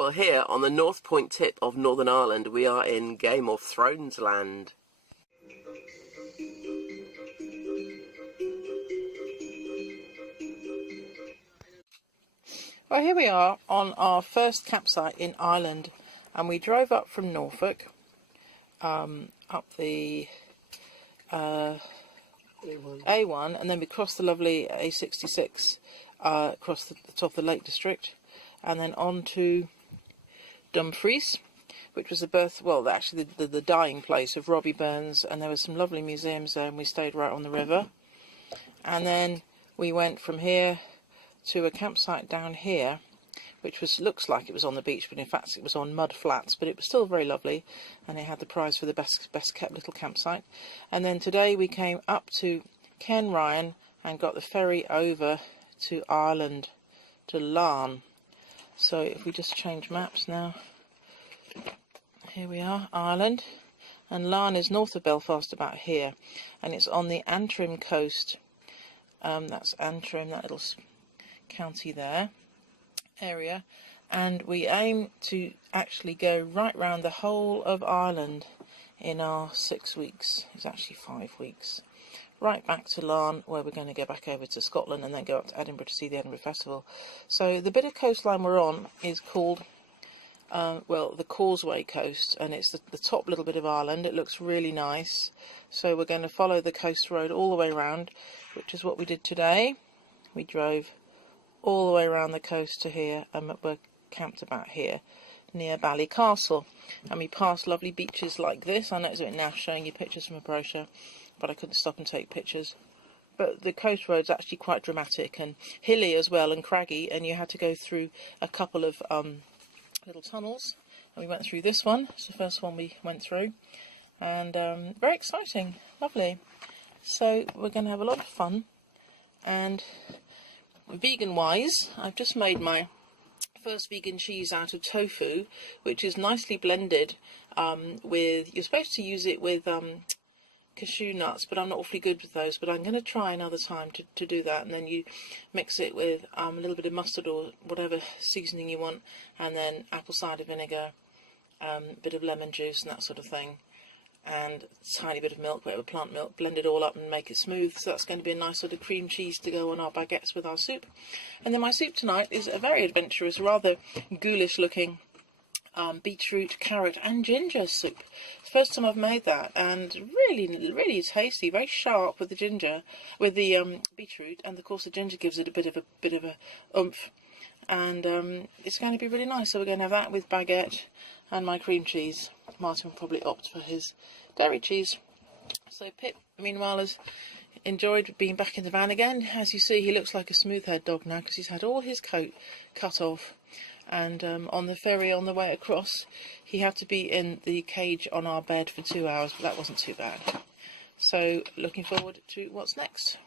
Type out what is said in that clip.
Well, here on the North Point tip of Northern Ireland, we are in Game of Thrones land. Well, here we are on our first campsite in Ireland, and we drove up from Norfolk, up the A1, and then we crossed the lovely A66 across the top of the Lake District, and then on to Dumfries, which was the birth, well, actually the dying place of Robbie Burns, and there were some lovely museums there, and we stayed right on the river. And then we went from here to a campsite down here, which looks like it was on the beach, but in fact it was on mud flats, but it was still very lovely, and it had the prize for the best kept little campsite. And then today we came up to Larne and got the ferry over to Ireland, to Larne. So if we just change maps now, here we are, Ireland, and Larne is north of Belfast about here, and it's on the Antrim coast. That's Antrim, that little county there, area, and we aim to actually go right round the whole of Ireland in our 6 weeks. It's actually 5 weeks. Right back to Larne, where we're going to go back over to Scotland and then go up to Edinburgh to see the Edinburgh Festival. So the bit of coastline we're on is called, well, the Causeway coast, and it's the top little bit of Ireland. It looks really nice. So we're going to follow the coast road all the way around, which is what we did today. We drove all the way around the coast to here, and we're camped about here near Ballycastle, and we passed lovely beaches like this. I know it's a bit naff showing you pictures from a brochure, but I couldn't stop and take pictures. But the coast road's actually quite dramatic and hilly as well, and craggy, and you had to go through a couple of little tunnels, and we went through this one. It's the first one we went through, and very exciting, lovely. So we're going to have a lot of fun. And vegan wise, I've just made my first vegan cheese out of tofu, which is nicely blended with, you're supposed to use it with cashew nuts, but I'm not awfully good with those, but I'm going to try another time to do that. And then you mix it with a little bit of mustard or whatever seasoning you want, and then apple cider vinegar, a bit of lemon juice and that sort of thing, and a tiny bit of milk, whatever, plant milk, blend it all up and make it smooth. So that's going to be a nice sort of cream cheese to go on our baguettes with our soup. And then my soup tonight is a very adventurous, rather ghoulish looking beetroot, carrot and ginger soup. It's the first time I've made that, and really tasty, very sharp with the ginger, with the beetroot, and of course the ginger gives it a bit of a oomph, and it's going to be really nice. So we're going to have that with baguette and my cream cheese. Martin will probably opt for his dairy cheese. So Pip, meanwhile, has enjoyed being back in the van again. As you see, he looks like a smooth-haired dog now because he's had all his coat cut off. And on the ferry on the way across, he had to be in the cage on our bed for 2 hours, but that wasn't too bad. So looking forward to what's next.